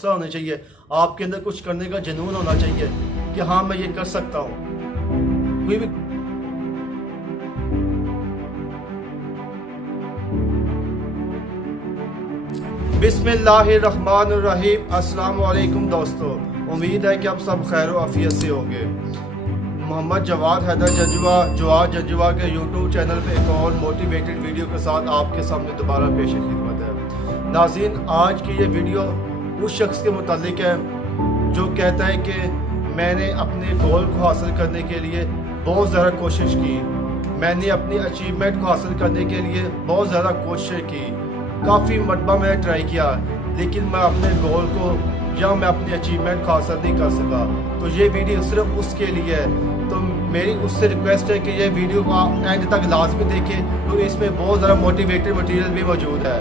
حوصلہ ہونا چاہیے، آپ کے اندر کچھ کرنے کا جنون ہونا چاہیے کہ ہاں میں یہ کر سکتا ہوں۔ کوئی بھی بسم اللہ الرحمن الرحیم۔ السلام علیکم دوستو، امید ہے کہ آپ سب خیر و عافیت سے ہوں گے۔ محمد جواد حیدر جنجوا کے یوٹیوب چینل پہ ایک اور موٹیویٹڈ ویڈیو کے ساتھ آپ کے سامنے دوبارہ پیش خدمت ہے۔ ناظرین، آج کی یہ ویڈیو اس شخص کے متعلق ہے جو کہتا ہے کہ میں نے اپنے گول کو حاصل کرنے کے لیے بہت زیادہ کوشش کی، میں نے اپنی اچیومنٹ کو حاصل کرنے کے لیے بہت زیادہ کوشش کی، کافی مرتبہ میں نے ٹرائی کیا، لیکن میں اپنے گول کو یا میں اپنی اچیومنٹ کو حاصل نہیں کر سکا۔ تو یہ ویڈیو صرف اس کے لیے ہے، تو میری اس سے ریکویسٹ ہے کہ یہ ویڈیو کو آپ اینڈ تک لازمی دیکھیں، کیونکہ اس میں بہت زیادہ موٹیویٹڈ مٹیریل بھی موجود ہے۔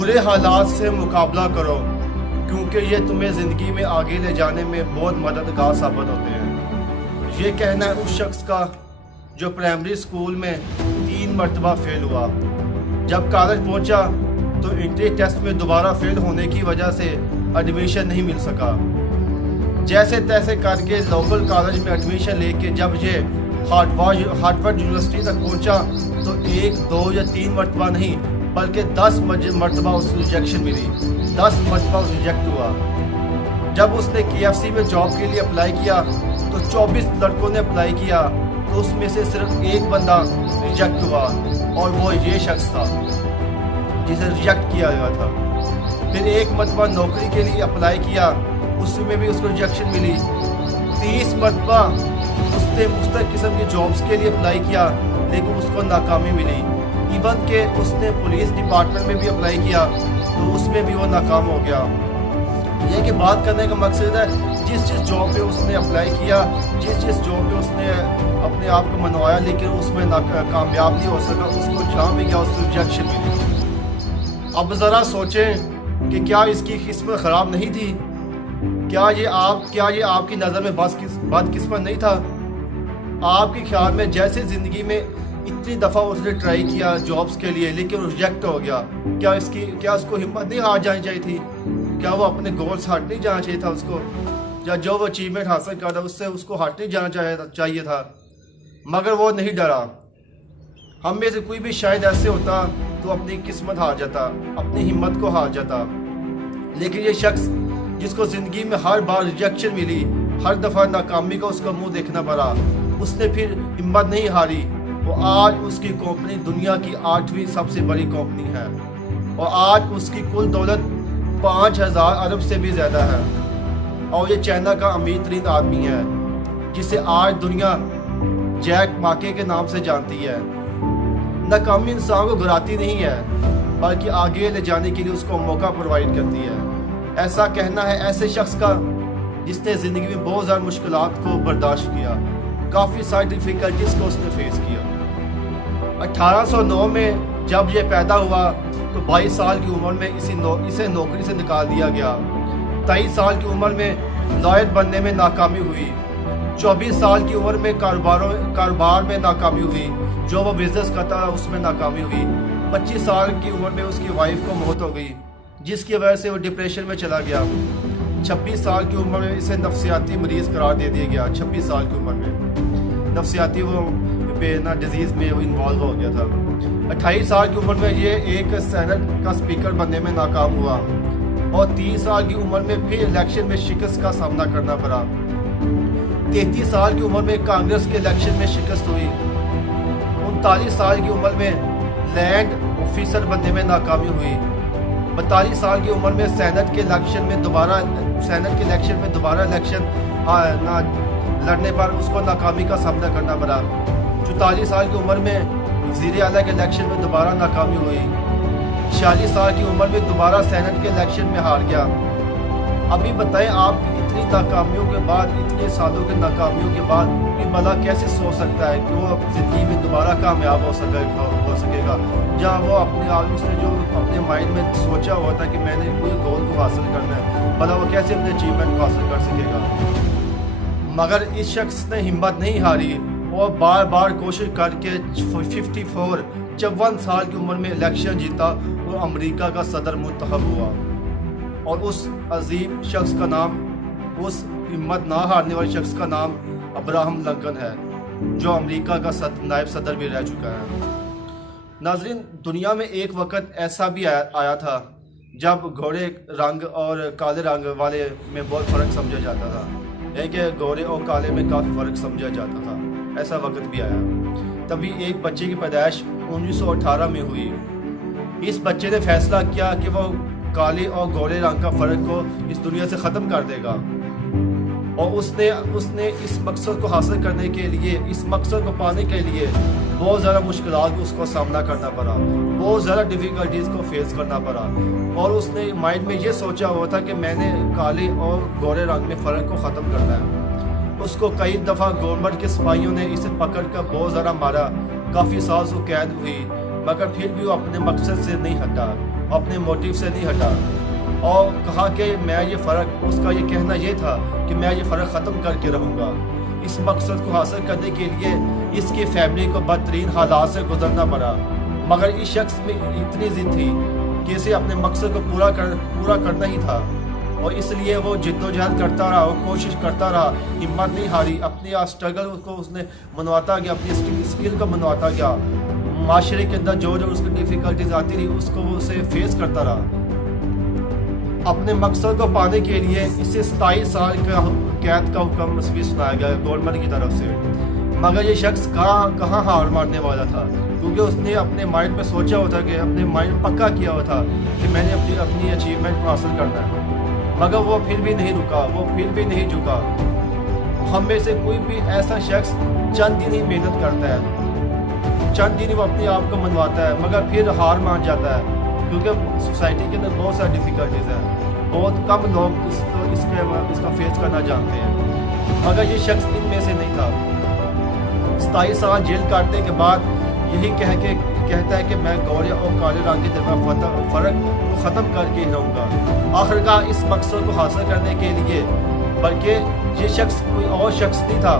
برے حالات سے مقابلہ کرو، کیونکہ یہ تمہیں زندگی میں آگے لے جانے میں بہت مددگار ثابت ہوتے ہیں۔ یہ کہنا ہے اس شخص کا جو پرائمری اسکول میں 3 مرتبہ فیل ہوا، جب کالج پہنچا تو انٹری ٹیسٹ میں دوبارہ فیل ہونے کی وجہ سے ایڈمیشن نہیں مل سکا۔ جیسے تیسے کر کے لوکل کالج میں ایڈمیشن لے کے جب یہ ہارورڈ یونیورسٹی تک پہنچا تو 1 2 یا 3 مرتبہ نہیں بلکہ 10 مرتبہ اس کو ریجیکشن ملی، 10 مرتبہ ریجیکٹ ہوا۔ جب اس نے KFC میں جاب کے لیے اپلائی کیا تو 24 لڑکوں نے اپلائی کیا، تو اس میں سے صرف 1 بندہ ریجیکٹ ہوا، اور وہ یہ شخص تھا جسے ریجیکٹ کیا گیا تھا۔ پھر 1 مرتبہ نوکری کے لیے اپلائی کیا، اس میں بھی اس کو ریجیکشن ملی۔ 30 مرتبہ اس نے مختلف قسم کی جابس کے لیے اپلائی کیا، لیکن اس کو ناکامی ملی۔ ایون کہ اس نے پولیس ڈپارٹمنٹ میں بھی اپلائی کیا تو اس میں بھی وہ ناکام ہو گیا۔ یہ کہ بات کرنے کا مقصد ہے جس جاب پہ اس نے اپلائی کیا، جس جاب پہ اس نے اپنے آپ کو منوایا، لیکن اس میں کامیاب نہیں ہو سکا، اس کو جہاں بھی گیا اس کو ریجیکشن ملی۔ اب ذرا سوچیں کہ کیا اس کی قسمت خراب نہیں تھی؟ کیا یہ آپ کی نظر میں بد قسمت نہیں تھا؟ آپ کے خیال میں جیسے زندگی میں اتنی دفعہ اس نے ٹرائی کیا جابس کے لیے لیکن ریجیکٹ ہو گیا، کیا اس کو ہمت نہیں ہار جانی چاہیے تھی؟ کیا وہ اپنے گول سے ہٹ نہیں جانا چاہیے تھا اس کو؟ یا جو وہ اچیومنٹ حاصل کرتا اس سے اس کو ہٹ نہیں جانا چاہیے تھا؟ مگر وہ نہیں ڈرا۔ ہم میں سے کوئی بھی شاید ایسے ہوتا تو اپنی قسمت ہار جاتا، اپنی ہمت کو ہار جاتا، لیکن یہ شخص جس کو زندگی میں ہر بار ریجیکشن ملی، ہر دفعہ ناکامی کا اس کا منہ دیکھنا پڑا، اس نے پھر ہمت نہیں ہاری۔ وہ آج اس کی کمپنی دنیا کی 8ویں سب سے بڑی کمپنی ہے، اور آج اس کی کل دولت 5000 ارب سے بھی زیادہ ہے، اور یہ چائنا کا امیر ترین آدمی ہے جسے آج دنیا جیک ماکے کے نام سے جانتی ہے۔ ناکامی انسان کو گراتی نہیں ہے بلکہ آگے لے جانے کے لیے اس کو موقع پرووائڈ کرتی ہے۔ ایسا کہنا ہے ایسے شخص کا جس نے زندگی میں بہت زیادہ مشکلات کو برداشت کیا، کافی ساری ڈیفیکلٹیز کو اس نے فیس کیا۔ 1809 میں جب یہ پیدا ہوا تو 22 سال کی عمر میں اسے نوکری سے نکال دیا گیا۔ 23 سال کی عمر میں لائر بننے میں ناکامی ہوئی۔ 24 سال کی عمر میں کاروبار میں ناکامی ہوئی، جو وہ بزنس کرتا تھا اس میں ناکامی ہوئی۔ 25 سال کی عمر میں اس کی وائف کو موت ہو گئی، جس کی وجہ سے وہ ڈپریشن میں چلا گیا۔ 26 سال کی عمر میں اسے نفسیاتی مریض قرار دے دیا گیا۔ 26 سال کی عمر میں نفسیاتی ڈیزیز میں وہ انوالو ہو گیا تھا۔ 28 سال کی عمر میں یہ ایک سینٹ کا اسپیکر بننے میں ناکام ہوا، اور 30 سال کی عمر میں پھر الیکشن میں شکست کا سامنا کرنا پڑا۔ 33 سال کی عمر میں کانگریس کے الیکشن میں شکست ہوئی۔ 39 سال کی عمر میں لینڈ آفیسر بننے میں ناکامی ہوئی۔ 42 سال کی عمر میں سینٹ کے الیکشن میں دوبارہ الیکشن لڑنے پر اس کو ناکامی کا سامنا کرنا پڑا۔ 44 سال کی عمر میں وزیر اعلیٰ کے الیکشن میں دوبارہ ناکامی ہوئی۔ 46 سال کی عمر میں دوبارہ سینٹ کے الیکشن میں ہار گیا۔ ابھی بتائیں آپ اتنی ناکامیوں کے بعد، اتنے سالوں کے ناکامیوں کے بعد یہ بلا کیسے سوچ سکتا ہے کہ وہ زندگی میں دوبارہ کامیاب ہو سکے گا، جہاں وہ اس نے جو اپنے مائنڈ میں سوچا ہوا تھا کہ میں نے کوئی گول کو حاصل کرنا ہے، بلا وہ کیسے اپنے اچیومنٹ کو حاصل کر سکے گا؟ مگر اس شخص نے ہمت نہیں ہاری اور بار بار کوشش کر کے 54 سال کی عمر میں الیکشن جیتا اور امریکہ کا صدر منتخب ہوا، اور اس عظیم شخص کا نام، اس ہمت نہ ہارنے والے شخص کا نام ابراہم لنکن ہے، جو امریکہ کا نائب صدر بھی رہ چکا ہے۔ ناظرین، دنیا میں ایک وقت ایسا بھی آیا تھا جب گھوڑے رنگ اور کالے رنگ والے میں بہت فرق سمجھا جاتا تھا، یعنی کہ گھوڑے اور کالے میں کافی فرق سمجھا جاتا تھا۔ ایسا وقت بھی آیا، تبھی ایک بچے کی پیدائش 1918 میں ہوئی۔ اس بچے نے فیصلہ کیا کہ وہ کالے اور گھوڑے رنگ کا فرق کو اس دنیا سے ختم کر دے گا، اور اس نے اس مقصد کو حاصل کرنے کے لیے، اس مقصد کو پانے کے لیے بہت زیادہ مشکلات کو اس کو سامنا کرنا پڑا، بہت زیادہ ڈیفیکلٹیز کو فیس کرنا پڑا، اور اس نے مائنڈ میں یہ سوچا ہوا تھا کہ میں نے کالے اور گھوڑے رنگ میں فرق کو ختم کرنا ہے۔ اس کو کئی دفعہ گورنمنٹ کے سپاہیوں نے اسے پکڑ کر بہت زیادہ مارا، کافی سال اس کو قید ہوئی، مگر پھر بھی وہ اپنے مقصد سے نہیں ہٹا، اپنے موٹیو سے نہیں ہٹا، اور کہا کہ میں یہ فرق، اس کا یہ کہنا یہ تھا کہ میں یہ فرق ختم کر کے رہوں گا۔ اس مقصد کو حاصل کرنے کے لیے اس کی فیملی کو بدترین حالات سے گزرنا پڑا، مگر اس شخص میں اتنی ضد تھی کہ اسے اپنے مقصد کو پورا کرنا ہی تھا، اور اس لیے وہ جد و جہد کرتا رہا، وہ کوشش کرتا رہا، ہمت نہیں ہاری، اپنی اسٹرگل کو اس نے منواتا گیا، اپنی اسکل کو منواتا گیا، معاشرے کے اندر جو اس کی ڈیفیکلٹیز آتی رہی اس کو وہ اسے فیس کرتا رہا۔ اپنے مقصد کو پانے کے لیے اسے 27 سال کا قید کا حکم بھی سنایا گیا گورنمنٹ کی طرف سے، مگر یہ شخص کہاں ہار مارنے والا تھا، کیونکہ اس نے اپنے مائنڈ میں سوچا ہوا تھا، کہ اپنے مائنڈ پکا کیا ہوا تھا کہ میں نے اپنی اچیومنٹ کو حاصل کرنا ہے، مگر وہ پھر بھی نہیں رکا، وہ پھر بھی نہیں جھکا۔ ہم میں سے کوئی بھی ایسا شخص چند دن ہی محنت کرتا ہے، چند دن وہ اپنے آپ کو منواتا ہے، مگر پھر ہار مان جاتا ہے، کیونکہ سوسائٹی کے اندر بہت ساری ڈیفیکلٹیز ہیں، بہت کم لوگ اس کا فیس کرنا جانتے ہیں، مگر یہ شخص ان میں سے نہیں تھا۔ 27 سال جیل کاٹنے کے بعد یہی کہتا ہے کہ میں گھوڑے اور کالے رنگ کے درمیان فرق کو ختم کر کے ہی رہوں گا۔ آخرکار اس مقصد کو حاصل کرنے کے لیے، بلکہ یہ شخص کوئی اور شخص نہیں تھا،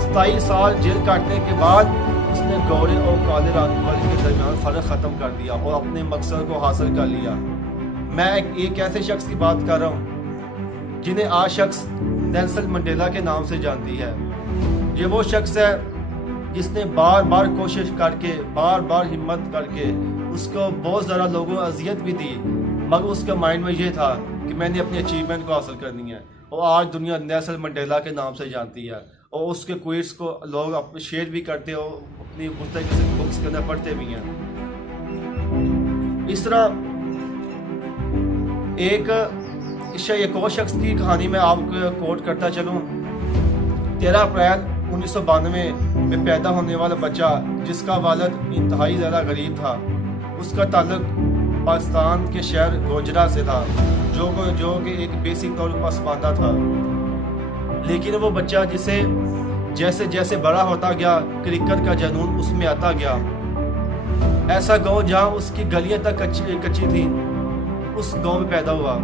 27 سال جیل کاٹنے کے بعد اس نے گھوڑے اور کالے رنگ کے درمیان فرق ختم کر دیا اور اپنے مقصد کو حاصل کر لیا۔ میں ایک ایسے شخص کی بات کر رہا ہوں جنہیں آج شخص نیلسن منڈیلا کے نام سے جانتی ہے۔ یہ وہ شخص ہے جس نے بار بار کوشش کر کے، بار بار ہمت کر کے، اس کو بہت زیادہ لوگوں اذیت بھی دی، مگر اس کے مائنڈ میں یہ تھا کہ میں نے اپنی اچیومنٹ کو حاصل کرنی ہے، اور آج دنیا نیلسن منڈیلا کے نام سے جانتی ہے، اور اس کے کوئٹس کو لوگ شیئر بھی کرتے ہیں اور اپنی مستقل بکس کے اندر پڑھتے بھی ہیں۔ اس طرح ایک اور شخص کی کہانی میں آپ کو کوٹ کرتا چلوں۔ 13 اپریل 1992 میں پیدا ہونے والا بچہ، جس کا والد انتہائی زیادہ غریب تھا، اس کا تعلق پاکستان کے شہر گوجرا سے تھا، جو کہ ایک بیسک طور پر پسماندہ تھا، لیکن وہ بچہ جیسے جیسے بڑا ہوتا گیا، کرکٹ کا جنون اس میں آتا گیا۔ ایسا گاؤں جہاں اس کی گلیاں تک کچی تھی، اس گاؤں میں پیدا ہوا،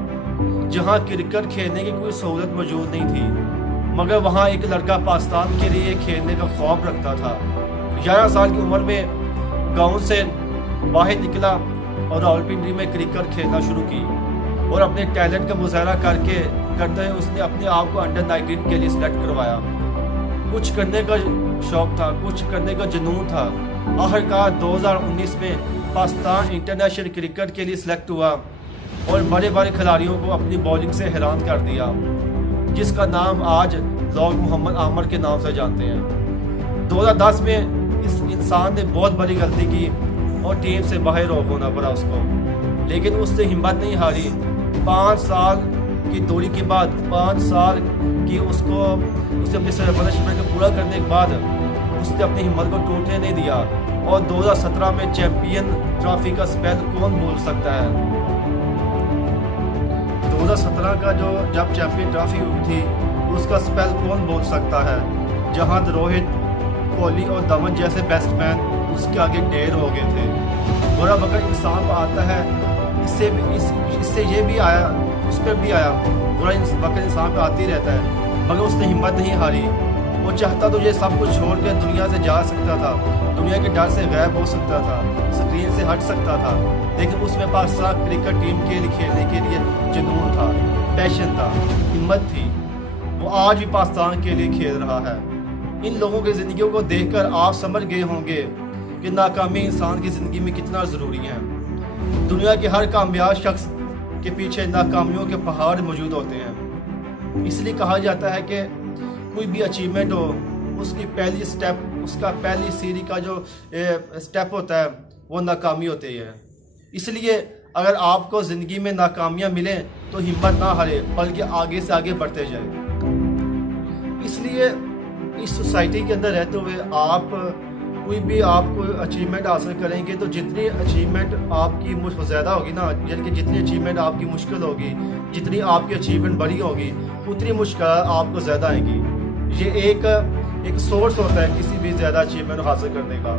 جہاں کرکٹ کھیلنے کی کوئی سہولت موجود نہیں تھی، مگر وہاں ایک لڑکا پاکستان کے لیے کھیلنے کا خواب رکھتا تھا۔ 11 سال کی عمر میں گاؤں سے باہر نکلا اور راولپنڈی میں کرکٹ کھیلنا شروع کی، اور اپنے ٹیلنٹ کا مظاہرہ کرتے ہوئے اس نے اپنے آپ کو انڈر 19 کے لیے سلیکٹ کروایا۔ کچھ کرنے کا شوق تھا، کچھ کرنے کا جنون تھا۔ آخرکار 2019 میں پاکستان انٹرنیشنل کرکٹ کے لیے سلیکٹ ہوا، اور بڑے بڑے کھلاڑیوں کو اپنی بولنگ سے حیران کر دیا، جس کا نام آج لوگ محمد عامر کے نام سے جانتے ہیں۔ 2010 میں اس انسان نے بہت بڑی غلطی کی اور ٹیم سے باہر ہونا پڑا اس کو، لیکن اس نے ہمت نہیں ہاری۔ 5 سال کی دوری کے بعد، 5 سال کی اسے اپنی پنشمنٹ کو پورا کرنے کے بعد اس نے اپنی ہمت کو ٹوٹنے نہیں دیا، اور 2017 میں چیمپئن ٹرافی کا اسپیل کون بھول سکتا ہے۔ 2017 کا جب چیمپئن ٹرافی ہوئی تھی، اس کا اسپیل کون بول سکتا ہے، جہاں روہت، کوہلی اور دمن جیسے بیسٹ مین اس کے آگے ڈھیر ہو گئے تھے۔ برا وقت انسان کو آتا ہے، اس سے یہ بھی آیا، اس پہ بھی آیا، برا وقت انسان پہ آتی رہتا ہے، مگر اس نے ہمت نہیں ہاری، وہ چاہتا تو یہ سب کچھ چھوڑ کے دنیا سے جا سکتا تھا، دنیا کے ڈر سے غائب ہو سکتا تھا، اسکرین سے ہٹ سکتا تھا، لیکن اس میں پاکستان کرکٹ ٹیم کے لیے کھیلنے کے لیے جنون تھا، پیشن تھا، ہمت تھی۔ وہ آج بھی پاکستان کے لیے کھیل رہا ہے۔ ان لوگوں کی زندگیوں کو دیکھ کر آپ سمجھ گئے ہوں گے کہ ناکامی انسان کی زندگی میں کتنا ضروری ہے۔ دنیا کے ہر کامیاب شخص کے پیچھے ناکامیوں کے پہاڑ موجود ہوتے ہیں۔ اس لیے کہا جاتا ہے کہ کوئی بھی اچیومنٹ ہو، اس کی پہلی سٹیپ، اس کا پہلی سیڑھی کا جو سٹیپ ہوتا ہے وہ ناکامی ہوتی ہے۔ اس لیے اگر آپ کو زندگی میں ناکامیاں ملیں تو ہمت نہ ہارے، بلکہ آگے سے آگے بڑھتے جائیں۔ اس لیے اس سوسائٹی کے اندر رہتے ہوئے آپ کوئی بھی آپ کو اچیومنٹ حاصل کریں گے تو جتنی اچیومنٹ آپ کی زیادہ ہوگی نا، یعنی کہ جتنی اچیومنٹ آپ کی مشکل ہوگی، جتنی آپ کی اچیومنٹ بڑی ہوگی، اتنی مشکلات آپ کو زیادہ آئیں گی۔ یہ ایک سورس ہوتا ہے کسی بھی زیادہ اچیومنٹ حاصل کرنے کا،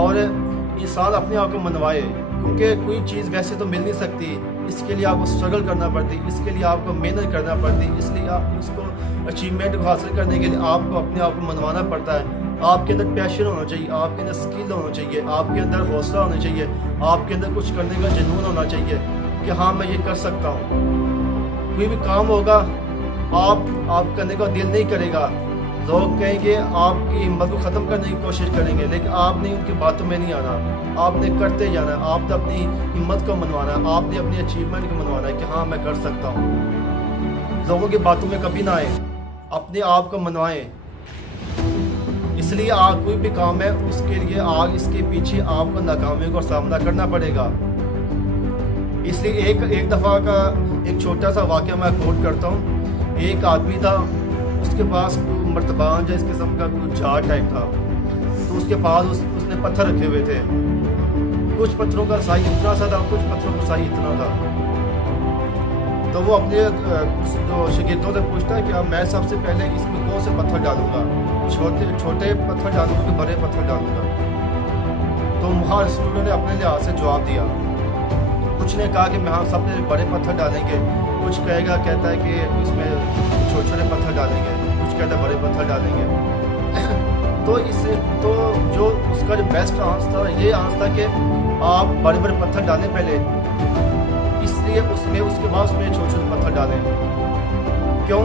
اور انسان اپنے آپ کو منوائے، کیونکہ کوئی چیز ویسے تو مل نہیں سکتی، اس کے لیے آپ کو اسٹرگل کرنا پڑتی، اس کے لیے آپ کو محنت کرنا پڑتی، اس لیے آپ اس کو اچیومنٹ کو حاصل کرنے کے لیے آپ کو اپنے آپ کو منوانا پڑتا ہے۔ آپ کے اندر پیشن ہونا چاہیے، آپ کے اندر اسکل ہونا چاہیے، آپ کے اندر حوصلہ ہونا چاہیے، آپ کے اندر کچھ کرنے کا جنون ہونا چاہیے کہ ہاں میں یہ کر سکتا ہوں۔ کوئی بھی کام ہوگا آپ کرنے کا دل نہیں کرے گا، لوگ کہیں گے آپ کی ہمت کو ختم کرنے کی کوشش کریں گے، لیکن آپ نے ان کی باتوں میں نہیں آنا، آپ نے کرتے جانا ہے، آپ نے اپنی ہمت کو منوانا ہے، آپ نے اپنی اچیومنٹ کو منوانا ہے کہ ہاں میں کر سکتا ہوں۔ لوگوں کی باتوں میں کبھی نہ آئیں، اپنے آپ کو منوائیں۔ اس لیے کوئی بھی کام ہے اس کے لیے اس کے پیچھے آپ کو ناکامیوں کا سامنا کرنا پڑے گا۔ اس لیے ایک دفعہ کا ایک چھوٹا سا واقعہ میں کوٹ کرتا ہوں۔ ایک آدمی تھا، اس کے پاس مرتبان جو اس قسم کا کوئی جھاڑ ٹائپ تھا، تو اس کے پاس اس نے پتھر رکھے ہوئے تھے۔ کچھ پتھروں کا سائز اتنا سا تھا، کچھ پتھروں کا سائز اتنا تھا۔ تو وہ اپنے جو شاگردوں سے پوچھتا ہے کہ میں سب سے پہلے اس میں کون سے پتھر ڈالوں گا، چھوٹے پتھر ڈالوں گا کہ بڑے پتھر ڈالوں گا؟ تو وہاں اسٹوڈنٹ نے اپنے لحاظ سے جواب دیا۔ کچھ نے کہا کہ ہم سب سے بڑے پتھر ڈالیں گے، کچھ کہتا ہے کہ اس میں چھوٹے چھوٹے پتھر ڈالیں گے، کچھ کہتا ہے بڑے پتھر ڈالیں گے۔ تو جو اس کا جو بیسٹ آنسر تھا یہ آنسر تھا کہ آپ بڑے بڑے پتھر ڈالیں پہلے، اس لیے اس کے بعد اس میں چھوٹے چھوٹے پتھر ڈالیں۔ کیوں؟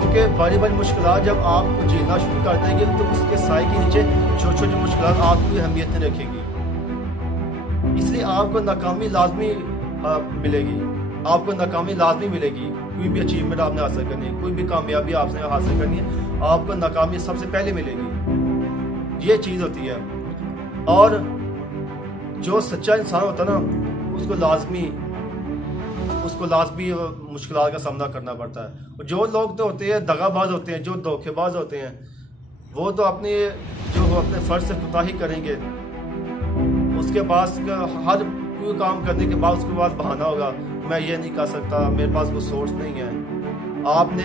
کیونکہ بڑی بڑی مشکلات جب آپ کو جھیلنا شروع کر دیں گے تو اس کے سائے کے نیچے چھوٹی چھوٹی مشکلات آپ کی اہمیت نہیں رکھیں گی۔ اس لیے آپ کو ناکامی لازمی ملے گی، آپ کو ناکامی لازمی ملے گی۔ کوئی بھی اچیومنٹ آپ نے حاصل کرنی ہے، کوئی بھی کامیابی آپ نے حاصل کرنی ہے، آپ کو ناکامی سب سے پہلے ملے گی۔ یہ چیز ہوتی ہے۔ اور جو سچا انسان ہوتا ہے نا، اس کو لازمی مشکلات کا سامنا کرنا پڑتا ہے۔ جو لوگ تو ہوتے ہیں دغا باز ہوتے ہیں، جو دھوکے باز ہوتے ہیں، وہ تو اپنے فرض سے کوتاہی کریں گے۔ اس کے پاس ہر کوئی کام کرنے کے بعد اس کے پاس بہانہ ہوگا، میں یہ نہیں کر سکتا، میرے پاس کوئی سورس نہیں ہے۔ آپ نے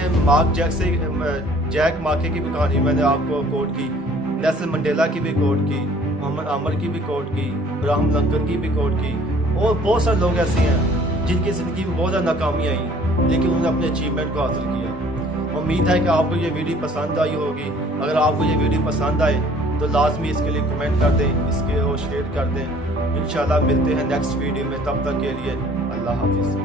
جیک ماکے کی بھی کہانی میں نے آپ کو کوٹ کی، نیلسن منڈیلا کی بھی کوٹ کی، محمد عامر کی بھی کوٹ کی، ابراہم لنکن کی بھی کوٹ کی، اور بہت سارے لوگ ایسے ہیں جن کی زندگی میں بہت زیادہ ناکامیاں آئیں لیکن انہوں نے اپنے اچیومنٹ کو حاصل کیا۔ امید ہے کہ آپ کو یہ ویڈیو پسند آئی ہوگی۔ اگر آپ کو یہ ویڈیو پسند آئے تو لازمی اس کے لیے کمنٹ کر دیں، اس کے شیئر کر دیں۔ انشاءاللہ ملتے ہیں نیکسٹ ویڈیو میں، تب تک کے لیے اللہ حافظ۔